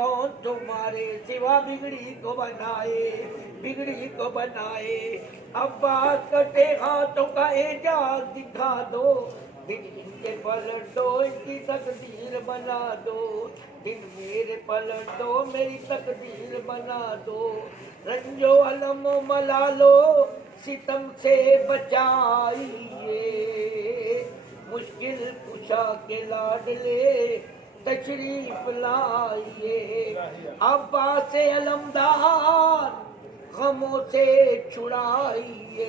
कौन तुम्हारे सिवा बिगड़ी को बनाए, बिगड़ी को बनाए। अब्बास कटे हाथों का एजाज दिखा दो, दिन के पलट दो इनकी तकदीर बना दो, दिन मेरे पलट दो मेरी तकदीर बना दो। रंजो अलम मलालो सितम से बचाइए, मुश्किल कुशा के लाडले तशरीफ लाइए। अब्बास अलमदार गमों से छुड़ाइए,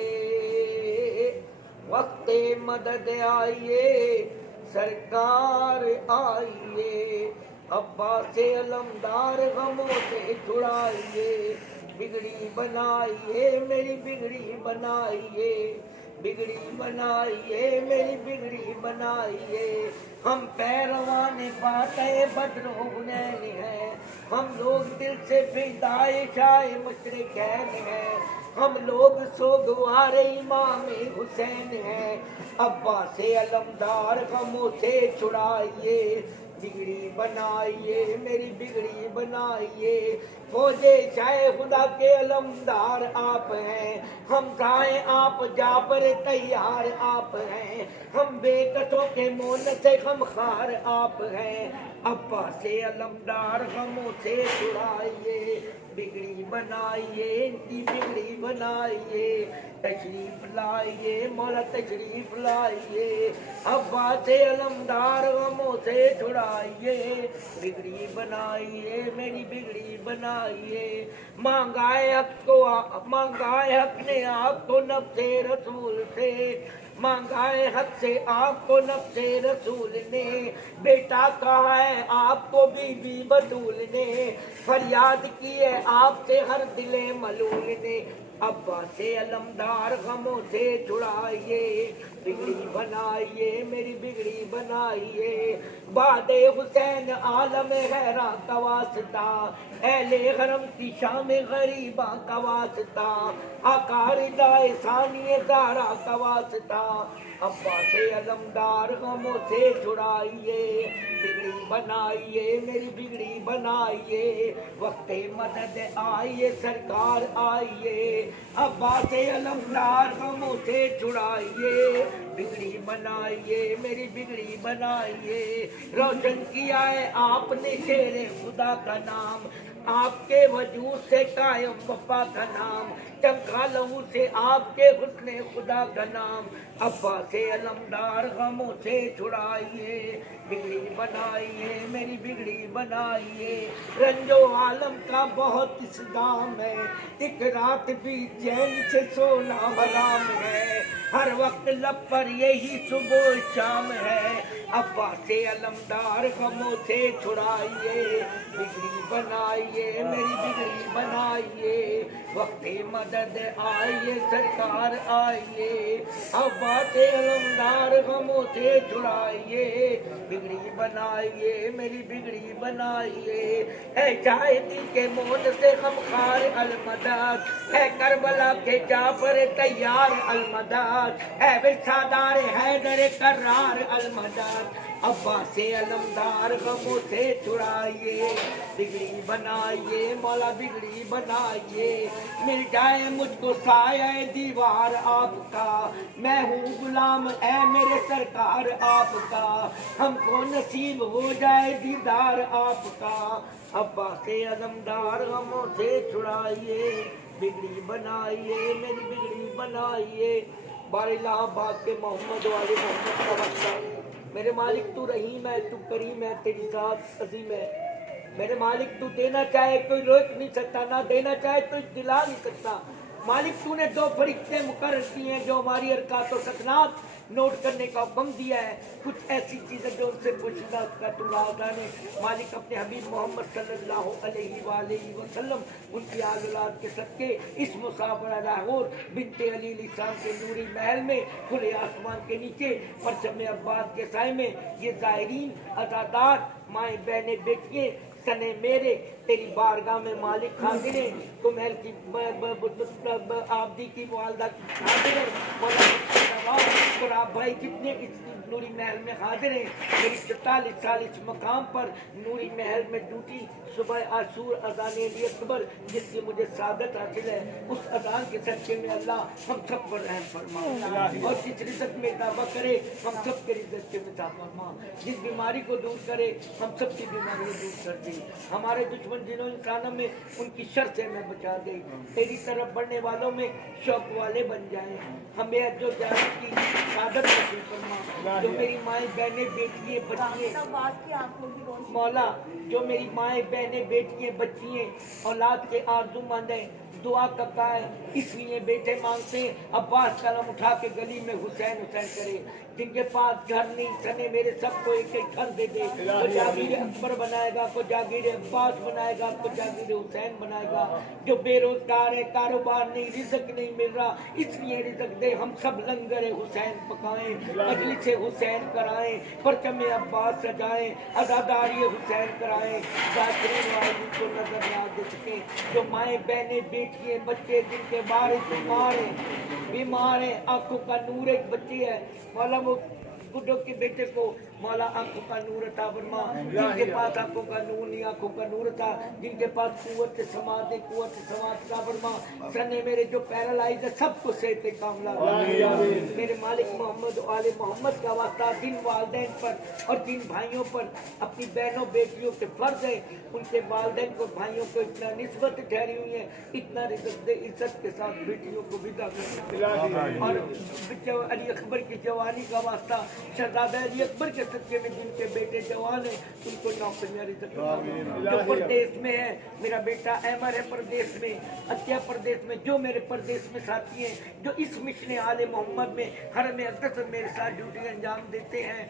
वक्त मदद आइए सरकार आइए। अब्बास अलमदार गमों से छुड़ाइए, बिगड़ी बनाइए मेरी बिगड़ी बनाइए, बिगड़ी बनाइए मेरी बिगड़ी बनाइए। हम पैरवान बातें बदरो हुनैन हैं, हम लोग दिल से फिदाए शाह मशरिकैन हैं, हम लोग सोगवार इमाम हुसैन हैं। अब्बास अलमदार गमों से छुड़ाइए, बिगड़ी बनाइए मेरी बिगड़ी बनाइए। फौजे शाह खुदा के अलमदार आप हैं, हम जाएं आप जापर तैयार आप हैं, हम बेकसों के मोन से गमखार आप हैं। अब्बास अलमदार गमों से छुड़ाइए, बिगड़ी बनाइए इनकी बिगड़ी बनाइए। तशरीफ लाइए मौला तशरीफ लाइए। अब्बास अलमदार गमों से छुड़ाइए, बिगड़ी बनाइए मेरी बिगड़ी बनाइए। मांगाए हक को मांगाए हक ने आपको नफ्से रसूल से, मांगाए हक से आपको नफ्से रसूल ने। बेटा कहा है आपको बीबी बतूल ने, फरियाद की है आपसे हर दिले मलूल ने। अब्बास अलमदार गमों से छुड़ाइए, बिगड़ी बनाइए मेरी बिगड़ी बनाइए। बादे हुसैन आलम गैरा का वास्ता, अहले हरम की शाम गरीबा का वास्ता, आकारिदाए सानिए ज़हरा का वास्ता। अब्बास अलमदार गमों से छुड़ाइए, बिगड़ी बनाइए मेरी बिगड़ी बनाइए। वक्त मदद आइए सरकार आइए। अब्बास अलमदार गमों से छुड़ाइए, बिगड़ी बनाइए मेरी बिगड़ी बनाइए। रोशन किया है आपने शेरे खुदा का नाम, आपके वजूद से कायम वफा का नाम, चमका लहू से आपके हुस्ने खुदा का नाम। अब्बास अलमदार गमों से छुड़ाइए, बिगड़ी बनाइए मेरी बिगड़ी बनाइए। रंजो आलम का बहुत इस दाम है, एक रात भी चैन से सोना हराम है, हर वक्त लब पर यही सुबह शाम है। अब्बास अलमदार गमों से छुड़ाइए, बिगड़ी बनाइए मेरी बिगड़ी बनाइए। वक्त मदद आइए सरकार आइए। अब्बास अलमदार गमों से छुड़ाइए, बिगड़ी बनाइए मेरी बिगड़ी बनाइए। है शाहिदी के मोन से गमखार अलमदद, है करबला के जाफर तैयार अलमदद, है विरसादार हैदर करार अलमदद। अब्बास अलमदार गमों से छुड़ाइए, बिगड़ी बनाइए मौला बिगड़ी बनाइए। मिल जाए मुझको साया दीवार आपका, मैं हूँ गुलाम है मेरे सरकार आपका, हमको नसीब हो जाए दीदार आपका। अब्बास अलमदार गमों से छुड़ाइए, बिगड़ी बनाइए मेरी बिगड़ी बनाइए। बारिलाबाद के मोहम्मद वाले मोहम्मद का वक्ता, मेरे मालिक तू रहीम है तू करीम है, तेरी ज़ात अज़ीम है। मेरे मालिक तू देना चाहे कोई रोक नहीं सकता, ना देना चाहे तो दिला नहीं सकता। मालिक तूने दो फरिश्ते मुकर्रर किए हैं जो हमारी हरकत और सकनात नोट करने का हुक्म दिया है। कुछ ऐसी चीज़ें जो उनसे पूछना का तू ने मालिक अपने हबीब मोहम्मद सल्लल्लाहु अलैहि वसल्लम उनकी औलाद के सदके इस मुसाफिर लाहौर बिनते अली लिसान के नूरी महल में खुले आसमान के नीचे परचम अब्बास के साए में ये ज़ाहिरीन अज़ादार माएँ बहनें बेटियाँ सने मेरे तेरी बारगाह में मालिक हाजिर है। तो महल की आबदी की वालदा हाजिर है। अब्बास और आप भाई जितने इस नूरी महल में हाजिर हैं, मेरी 44 साल इस मकाम पर नूरी महल में ड्यूटी सुबह आशूर अज़ान अली अकबर जिससे मुझे सादत हासिल है, उस अज़ान के सच्चे में अल्लाह हम सब पर रहम फरमा और जिस रिज़्क़ में इजाफा करे हम सब के रिज़्क़ के इजाफा फरमा, जिस बीमारी को दूर करे हम सब की बीमारी को दूर कर दे, हमारे दुश्मन जिन्हों इंसानों में उनकी शर से हमें बचा दे, तेरी तरफ बढ़ने वालों में शौक वाले बन जाएं, हमें जो जाने की सादत नसीब फरमा, जो मेरी माएँ बहनें बेटियाँ बच्चियाँ मौला, जो मेरी माएँ बहनें बेटियाँ बच्चियाँ औलाद के आरज़ूमंद हैं, दुआ करता है इसलिए बेटे मांगते हैं अब्बास कलम उठा के गली में हुसैन हुसैन करे, जिनके पास घर नहीं सने मेरे सबको एक एक घर दे दे, को जागीर अकबर बनाएगा, को जागीर अब्बास बनाएगा, को जागीर हुसैन बनाएगा, जो बेरोजगार है कारोबार नहीं रिज़्क़ नहीं मिल रहा इसलिए रिज़्क़ दे, हम सब लंगर हुसैन पकाएं, मजलिस हुसैन कराएं, परचम अब्बास सजाएं, अज़ादारी हुसैन कराएं, जाकिरीन वाली को नजर ना दे सके, जो माएँ बहनें बेटियाँ बच्चे जिनके बारे बीमार है आंखों का नूर एक बच्ची है मौला वो बुढ़ों के बेटे को मौला आंखों का नूर था फरमा, जिनके पास आंखों का नूर नहीं आंखों का नूर था, जिनके पास कुव्वत समाज का फरमा, सने मेरे जो पैरालाइज है सबको सेहत कामला, मेरे मालिक मोहम्मद आले मोहम्मद का वास्ता जिन वालिदैन पर और जिन भाइयों पर अपनी बहनों बेटियों के फर्ज है, उनके वालिदैन को भाइयों को इतना निस्बत ठहरी हुई है, इतना रिज़्क़ दे इज्जत के साथ बेटियों को विदा कर, और अली अकबर की जवानी का वास्ता शहजादा अली अकबर के सच्चे में जिनके बेटे जवान हैं उनको नौकरियां रिज़्क़ जो प्रदेश में है, मेरा बेटा अहमर है प्रदेश में, अत्या प्रदेश में, जो मेरे प्रदेश में साथी हैं जो इस मिशन आले मोहम्मद में हर में अक्सर मेरे साथ ड्यूटी अंजाम देते हैं,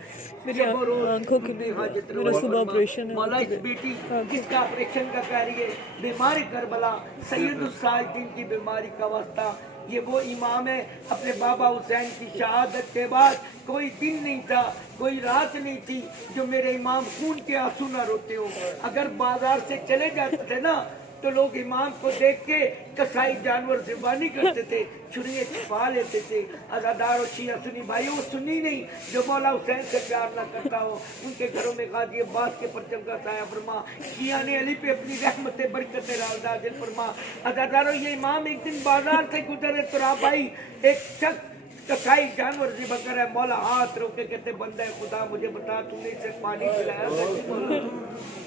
मौला इस बेटी किसका ऑपरेशन का कह रही है बीमारी करबला सैयदुस्साजिदीन की बीमारी का वास्ता, ये वो इमाम है अपने बाबा हुसैन की शहादत के बाद कोई दिन नहीं था कोई रात नहीं थी जो मेरे इमाम खून के आंसू ना रोते हो, अगर बाजार से चले जाते थे ना तो लोग इमाम को देख के कसाई जानवर ज़िबानी करते थे, छुरियाँ छिपा लेते थे, अज़ादार और शिया सुन्नी भाई वो सुन्नी नहीं जो मौला हुसैन से प्यार ना करता हो उनके घरों में गाजी अब्बास के परचम का साया फरमा, शिया ने अली पे अपनी रहमतें बरकतें नाज़िल फरमा, अज़ादारों ये इमाम एक दिन बाजार से गुजरे तो रहा भाई एक शख्स कसाई जानवर ज़िबा कर है, मौला हाथ रोके कहते बंदा खुदा मुझे बता तूने इसे पानी खिलाया था जी मौला,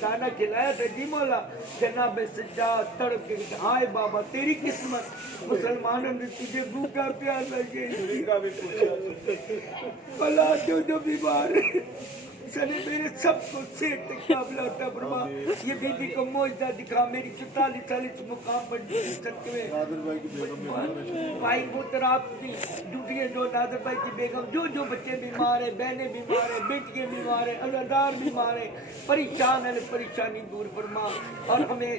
खाना खिलाया था जी मौला, जनाब सज्जाद तड़प के हाय बाबा तेरी किस्मत मुसलमानों ने तुझे भूखा प्यासा भला जो बीमार सने मेरे सबको सेहत काबला था फरमा, ये बीबी को मौजदा दिखा मेरी 44 साल इस मुकाम पर सकते हुए भाई वो तराप की ड्यूटी जो नादर भाई की बेगम जो बच्चे बीमार है बहनें बीमार है बेटियां बीमार है अज़ादार बीमार है परेशान है परेशानी दूर फरमा और हमें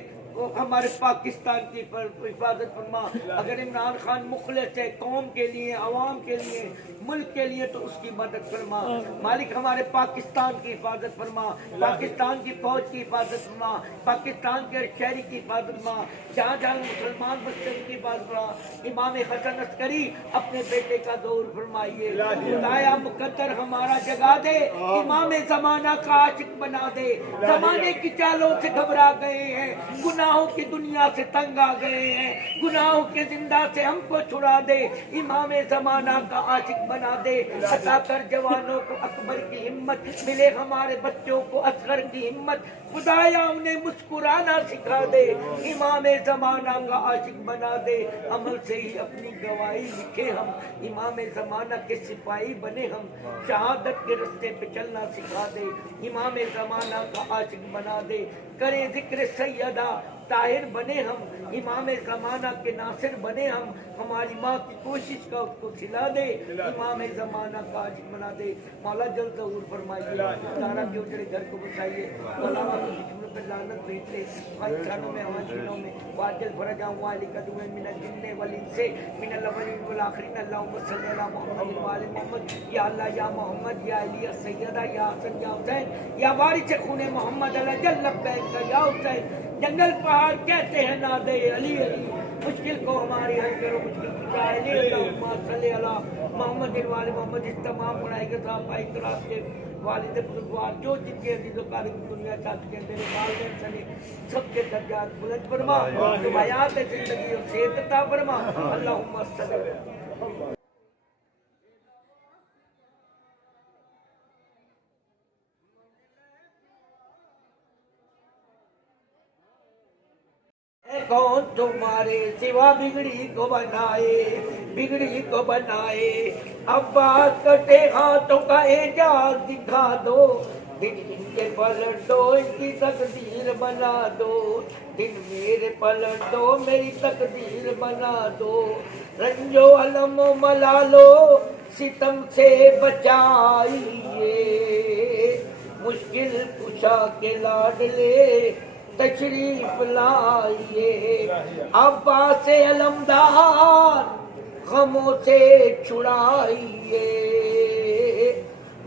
हमारे पाकिस्तान की हिफाजत फरमा, अगर इमरान खान मुखलिस है कौम के लिए अवाम के लिए मुल्क के लिए तो उसकी मदद फरमा, मालिक हमारे पाकिस्तान की हिफाजत फरमा, पाकिस्तान की फौज की हिफाजत फरमा, पाकिस्तान के शहरी की हिफाजत फरमा, जहाँ जहाँ मुसलमान बस्ते की हिफाजत फरमा, इमाम हसन अस्करी अपने बेटे का दौर फरमाइए, खुदाया मुकद्दर हमारा जगा दे, इमाम ज़माना का आशिक बना दे, ज़माने की चालों से घबरा गए हैं, गुनाहों की दुनिया से तंग आ गए हैं, गुनाहों के जिंदा से हमको छुड़ा दे, इमाम ज़माना का आशिक बना दे, अता कर जवानों को अकबर की हिम्मत मिले, हमारे बच्चों को असगर की हिम्मत, खुदाया उन्हें मुस्कुराना सिखा दे, इमाम ज़माना का आशिक बना दे, अमल से ही अपनी गवाही लिखे हम, इमाम ज़माना के सिपाही बने हम, शहादत के रास्ते पे चलना सिखा दे, इमाम ज़माना का आशिक बना दे, करें जिक्र सैयदा ताहिर बने हम, इमाम ज़माना के नासिर बने हम, हमारी माँ की कोशिश का उसको खिला दे, इमाम ज़माना का आशिक बना दे, मौला जल्द ज़हूर फरमाइए, तारा के उजड़े घर को बचाइए, मौला को दुश्मनों पर लानत भेजते, खानों में आवाज़ों में वाजल फरजा वाली कदुए मिन जिन्ने वली से मिन अव्वलिन वल आखिरीन अल्लाहुम्मा सल्ली अला मुहम्मद व आले मोहम्मद या अल्लाह या मोहम्मद या अली या सैयदा या हसन या हुसैन या वारिस खूने मोहम्मद अला जल्ल बैत या हुसैन, जंगल पहाड़ कहते हैं ना दे अली अली, مشکل کو ہماری حل کرو، مشکل کشائے لی اللہم صلی اللہ محمد والے محمد، اس تمام پڑھائی کے ساتھ بھائی کراس کے والد بزرگوار جو جن کے عزیز و قارب دنیا چاہتے ہیں، میرے والدین سمیت سب کے درجات بلند فرما، تم حیات زندگی اور صحت عطا فرما، اللہم صلی اللہ۔ کون تمہارے سوا بگڑی کو بنائے، بگڑی کو بنائے، عباس کٹے ہاتھوں کا اعجاز دکھا دو، دن کے پلٹ دو، ان کی تقدیر بنا دو، دن میرے پلٹ دو، میری تقدیر بنا دو، رنج و علم و ملالو ستم سے بچائیے، مشکل کشا کے لاڈلے تشریف لائیے، عباس علمدار غموں سے چھڑائیے،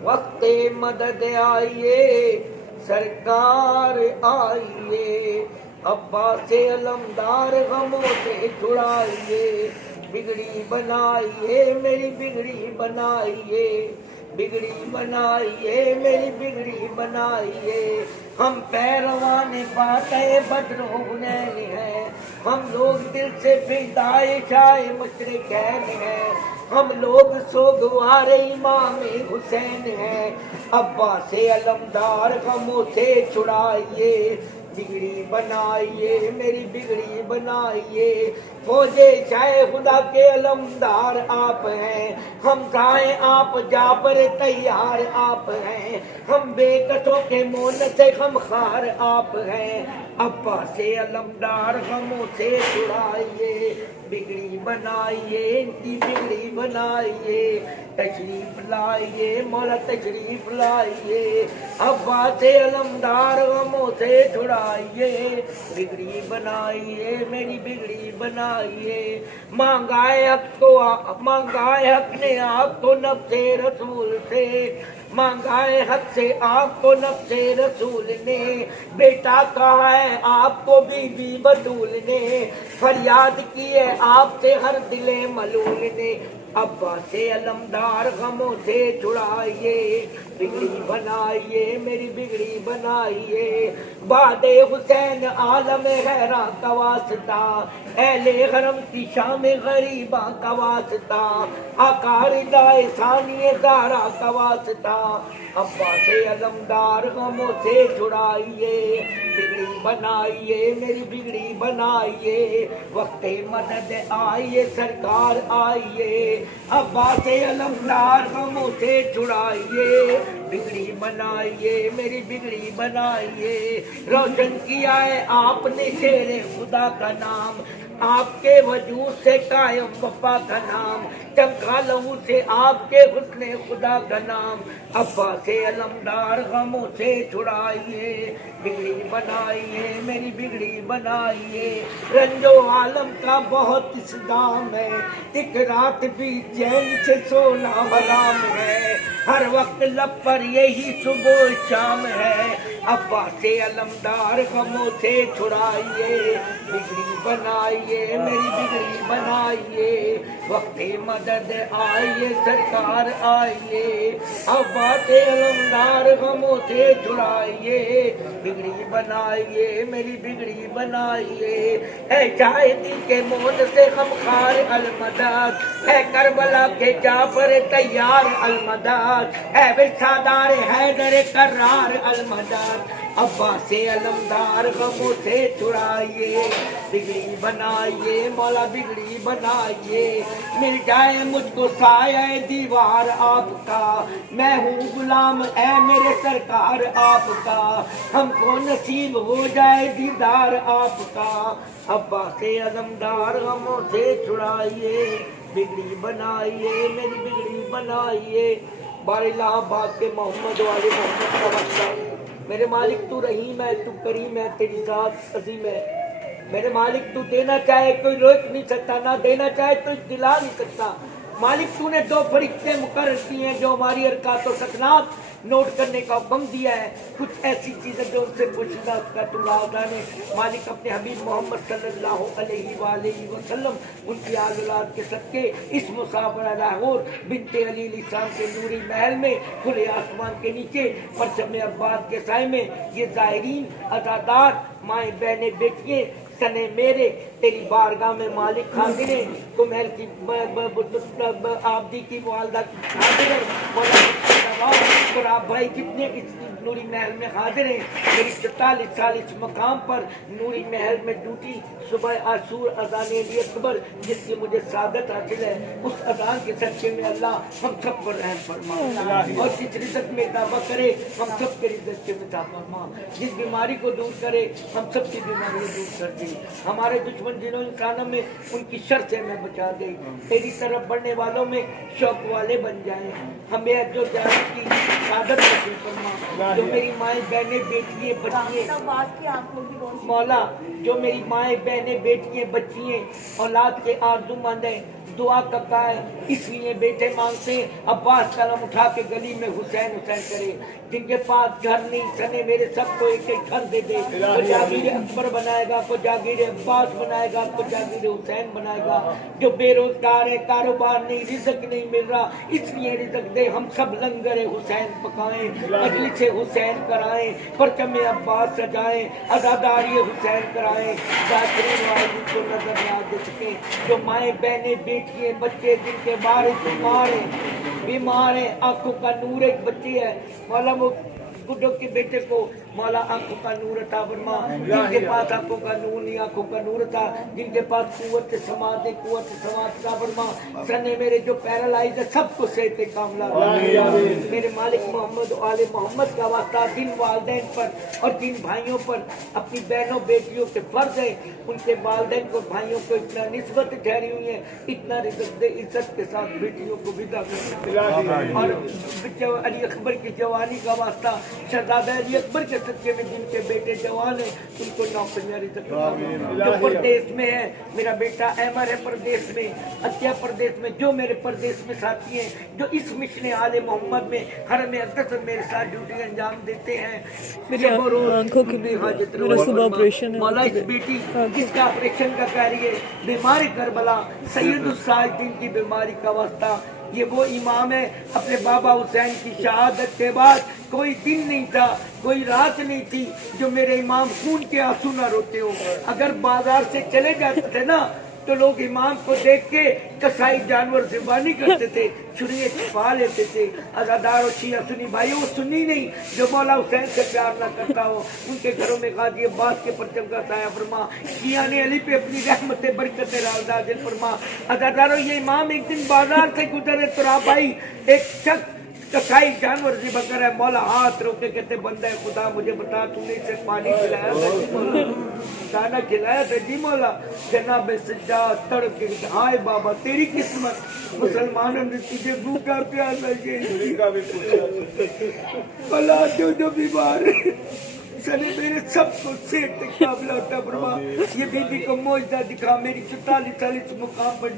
وقت مدد آئیے، سرکار آئیے، عباس علمدار غموں سے چھڑائیے، بگڑی بنائیے میری بگڑی بنائیے، بگڑی بنائیے میری بگڑی بنائیے، ہم پیروان فاتح بدر و حنین ہیں، ہم لوگ دل سے فدائے شاہ مشرقین ہیں، ہم لوگ سوگوار امام حسین ہیں، عباس علمدار غموں سے چھڑائیے، بگڑی بنائیے میری بگڑی بنائیے، فوج شاہ خدا کے علمدار آپ ہیں، ہم گائیں آپ جعفر تیار آپ ہیں، ہم بے کسوں کے مول سے غم خار آپ ہیں، عباس علمدار غموں سے چھڑائیے، بگڑی بنائیے ان کی بگڑی بنائیے، تشریف لائیے مولا تشریف لائیے، عباس علمدار غموں سے چھڑائیے، بگڑی بنائیے میری بگڑی بنائیے، مانگائے حق نے آپ کو نفس رسول سے، مانگائے حق سے آپ کو نفس رسول نے، بیٹا کہا ہے آپ کو بی بی بطول نے، فریاد کی ہے آپ سے ہر دل ملول نے، عباس علمدار غموں سے چھڑائیے، بگڑی بنائیے میری بگڑی بنائیے، بعد حسین عالم حیراں کا واسطہ، اہل حرم کی شام غریباں کا واسطہ، آقا رضا ثانی زہرا کا واسطہ، عباس علمدار غموں سے چھڑائیے، بگڑی بنائیے میری بگڑی بنائیے، وقت مدد آئیے سرکار آئیے، عباس علمدار غموں سے چھڑائیے، بگڑی بنائیے میری بگڑی بنائیے، روشن کیا ہے آپ نے شیر خدا کا نام، آپ کے وجود سے قائم وفا کا نام، چمکا لہو سے آپ کے حسن خدا کا نام، عباس علمدار غموں سے چھڑائیے، بگڑی بنائیے میری بگڑی بنائیے، رنج و عالم کا بہت اسلام ہے، ایک رات بھی چین سے سونا حرام ہے، ہر وقت لب پر یہی صبح شام ہے، عباس علمدار غموں سے چھڑائیے، بگڑی بنائیے میری بگڑی بنائیے، وقت مدد آئیے سرکار آئیے، عباس علمدار غموں سے چھڑائیے، بگڑی بنائیے میری بگڑی بنائیے، اے شاہدی کے مون سے غمخوار المدد، اے کربلا کے جعفر تیار المدد، اے وفادار حیدر کرار المدد، عباس علمدار غموں سے چھڑائیے، بگڑی بنائیے مولا بگڑی بنائیے، مل جائے مجھ کو سایہ دیوار آپ کا، میں ہوں غلام اے میرے سرکار آپ کا، ہم کو نصیب ہو جائے دیدار آپ کا، عباس علمدار غموں سے چھڑائیے، بگڑی بنائیے میری بگڑی بنائیے، بار الہ آباد کے محمد والے محمد کا وقت، میرے مالک تو رحیم ہے تو کریم ہے تیری ذات عظیم ہے، میرے مالک تو دینا چاہے کوئی روک نہیں سکتا، نہ دینا چاہے تو دلا نہیں سکتا، मालिक तूने 2 फरिश्ते मुकर्रर किए हैं जो हमारी हरकत और सकनात नोट करने का हुक्म दिया है। कुछ ऐसी चीजें जो उनसे पूछना उसका तू राज़दान है। मालिक अपने हबीब मोहम्मद सल्लल्लाहु अलैहि वसल्लम उनकी आल औलाद के सदके इस मुसाफिर लाहौर बिन्ते अली इस्लाम के नूरी महल में खुले आसमान के नीचे परचम अब्बास के साए में ये ज़ाहिरीन अज़ादार माएँ बहनें बेटियाँ सने मेरे तेरी बारगाह में मालिक हाजिर है। तो महल की आबदी की वालदा हाजिर है। और आप भाई कितने इस नूरी महल में हाजिर हैं। मेरी 44 साल इस मकाम पर नूरी महल में ड्यूटी सुबह आसूर अज़ान अकबर जिससे मुझे सादत हासिल है, उस अज़ान के सच्चे में अल्लाह हम सब पर रहम फरमा और जिस रिज़्क़ में इजाफा करे हम सब के रिज़्क़ के इजाफा फरमा। जिस बीमारी को दूर करे हम सब की बीमारी को दूर कर दे। हमारे दुश्मन जिन्हों इंसानों में उनकी शर से हमें बचा दे। तेरी तरफ बढ़ने वालों में शौक वाले बन जाएं। हमें जो जाने की सादत नसीब फरमा। जो मेरी माएँ बहनें बेटियाँ बच्चियाँ मौला, जो मेरी माएँ बहनें बेटियाँ बच्चियाँ औलाद के आरज़ूमंद हैं, दुआ करता है इसलिए बेटे मांगते हैं अब्बास कलम उठा के गली में हुसैन हुसैन करे। जिनके पास घर नहीं सने मेरे सबको एक एक घर दे दे। को जागीर अकबर बनाएगा, को जागीर अब्बास बनाएगा, को जागीर हुसैन बनाएगा। जो बेरोजगार है, कारोबार नहीं, रिज़्क़ नहीं मिल रहा, इसलिए रिज़्क़ दे। हम सब लंगर हुसैन पकाएं, मजलिस हुसैन कराएं, परचम अब्बास सजाएं, अज़ादारी हुसैन कराएं। जाकिरीन वाली को नजर ना दे सके। जो माएँ बहनें बेटियाँ बच्चे जिनके बारे बीमार है, आंखों का नूर एक बच्ची है मौला वो बुढ़ों के बेटे को मौला आंखों का नूर अता फरमा। जिनके पास आंखों का नूर नहीं आंखों का नूर था, जिनके पास कुव्वत समात अता फरमा। सने मेरे जो पैरालाइज है सबको सेहत कामला मेरे मालिक मोहम्मद आले मोहम्मद का वास्ता जिन वालिदैन पर और जिन भाइयों पर अपनी बहनों बेटियों के फर्ज है उनके वालिदैन को भाइयों को इतना निस्बत ठहरी हुई है, इतना रिज़्क़ दे इज्जत के साथ बेटियों को विदा कर। और अली अकबर की जवानी का वास्ता शहजादा अली अकबर के सच्चे में जिनके बेटे जवान हैं उनको नौकरियां रिज़्क़ जो प्रदेश में है। मेरा बेटा अहमर है प्रदेश में, अत्या प्रदेश में। जो मेरे प्रदेश में साथी हैं जो इस मिशन आले मोहम्मद में हर में अदस मेरे साथ ड्यूटी अंजाम देते हैं। मेरी आंखों की मेरा सुबह ऑपरेशन है। मौला इस बेटी किसका ऑपरेशन का कह रही है बीमारी करबला सैयदुस्साजिदीन की बीमारी का वास्ता। ये वो इमाम है अपने बाबा हुसैन की शहादत के बाद कोई दिन नहीं था, कोई रात नहीं थी जो मेरे इमाम खून के आंसू ना रोते हो। अगर बाजार से चले जाते थे ना तो लोग इमाम को देख के कसाई जानवर ज़िबानी करते थे, छुरियाँ छिपा लेते थे। अज़ादार और शिया सुन्नी भाई वो सुन्नी नहीं जो मौला हुसैन से प्यार ना करता हो उनके घरों में गाजी अब्बास के परचम का साया फरमा। शिया ने अली पे अपनी रहमतें बरकतें नाज़िल फरमा। अज़ादारों ये इमाम एक दिन बाजार से गुजरे तो भाई एक शख्स कसाई जानवर ज़िबा कर है। मौला हाथ रोके कहते बंदा खुदा मुझे बता तूने इसे पानी खिलाया था, दाना खिलाया था जी मौला। जनाब सज्जा तड़प के हाय बाबा तेरी किस्मत मुसलमानों ने तुझे भूखा प्यासा भला जो बीमार सने मेरे सबको सेठ काबला होता फरमा। ये बीबी को मौजदा दिखा मेरी 44 साल इस मुकाम पर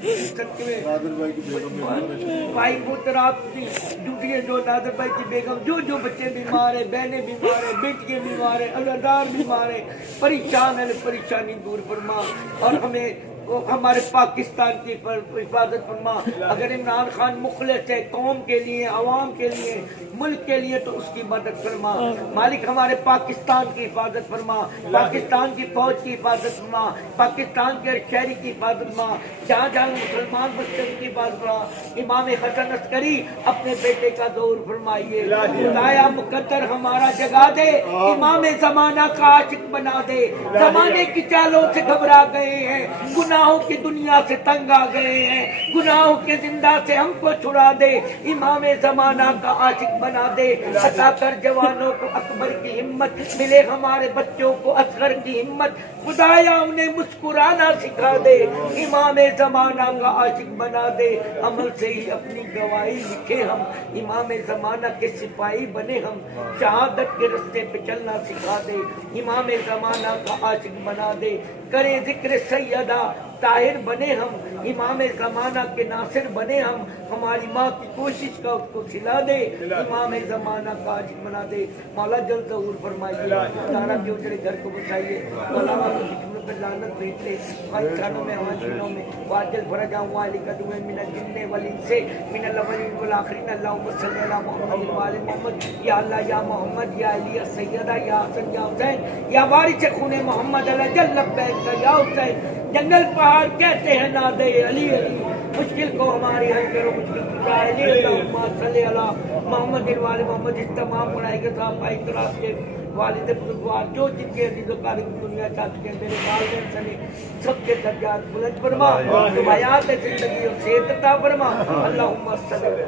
भाई मुतराब की ड्यूटी जो नादर भाई की बेगम जो बच्चे बीमार है, बहनें बीमार है, बेटियां बीमार है, अलादार बीमार है, परेशान है परेशानी दूर फरमा और हमें हमारे पाकिस्तान की हिफाजत फरमा। अगर इमरान खान मुखलिस है कौम के लिए, अवाम के लिए, मुल्क के लिए तो उसकी मदद फरमा। मालिक हमारे पाकिस्तान की हिफाजत फरमा, पाकिस्तान की फौज की हिफाजत फरमा, पाकिस्तान के शहरी की हिफाजत फरमा, जहाँ जहाँ मुसलमान बच्चे की हिफाजत फरमा। इमाम हसन अस्करी अपने बेटे का दौर फरमाइए। खुदाया मुकद्दर हमारा जगा दे, इमाम ज़माना का आशिक बना दे। ज़माने की चालों से घबरा गए हैं, गुनाहों की दुनिया से तंग आ गए हैं, गुनाहों के जिंदा से हमको छुड़ा दे। इमाम ज़माना का आशिक बना दे। अता कर जवानों को अकबर की हिम्मत, मिले हमारे बच्चों को असगर की हिम्मत। खुदाया उन्हें मुस्कुराना सिखा दे, इमाम ज़माना का आशिक बना दे। अमल से ही अपनी गवाही लिखे हम, इमाम ज़माना के सिपाही बने हम। शहादत के रास्ते पे चलना सिखा दे, इमाम ज़माना का आशिक बना दे। करें जिक्र सैयदा طاہر بنے ہم، امام زمانہ کے ناصر بنے ہم، ہماری ماں کی کوشش کا اس کو کھلا دے، امام زمانہ کا عاشق بنا دے، مولا جل ظہور فرمائیے، تارا کے اجڑے گھر کو بچائیے، مولا کو دشمنوں پر لعنت بھیج لے، خواہشانوں میں حاصلوں میں واجل فرجا ہوا علی قدوے من الجن والانس من الاولین والآخرین، اللہم صلی علی محمد وآل محمد، یا اللہ یا محمد یا علی السیدہ یا حسن یا حسین یا وارث خون محمد علی جل لبیک یا حسین، جنگل پہاڑ کہتے ہیں نادے علی علی، مشکل کو ہماری حل کرو، مشکل کیا علی، اللہم صلی علی محمد وآل محمد، اس تمام پڑھائی کے ساتھ اعتراف کے والد بزرگوار جو جن کے عزیز و قارب دنیا چاہتے ہیں، میرے والدین سمیت سب کے درجات بلند فرما، تو حیات زندگی اور صحت عطا فرما، اللہم صلی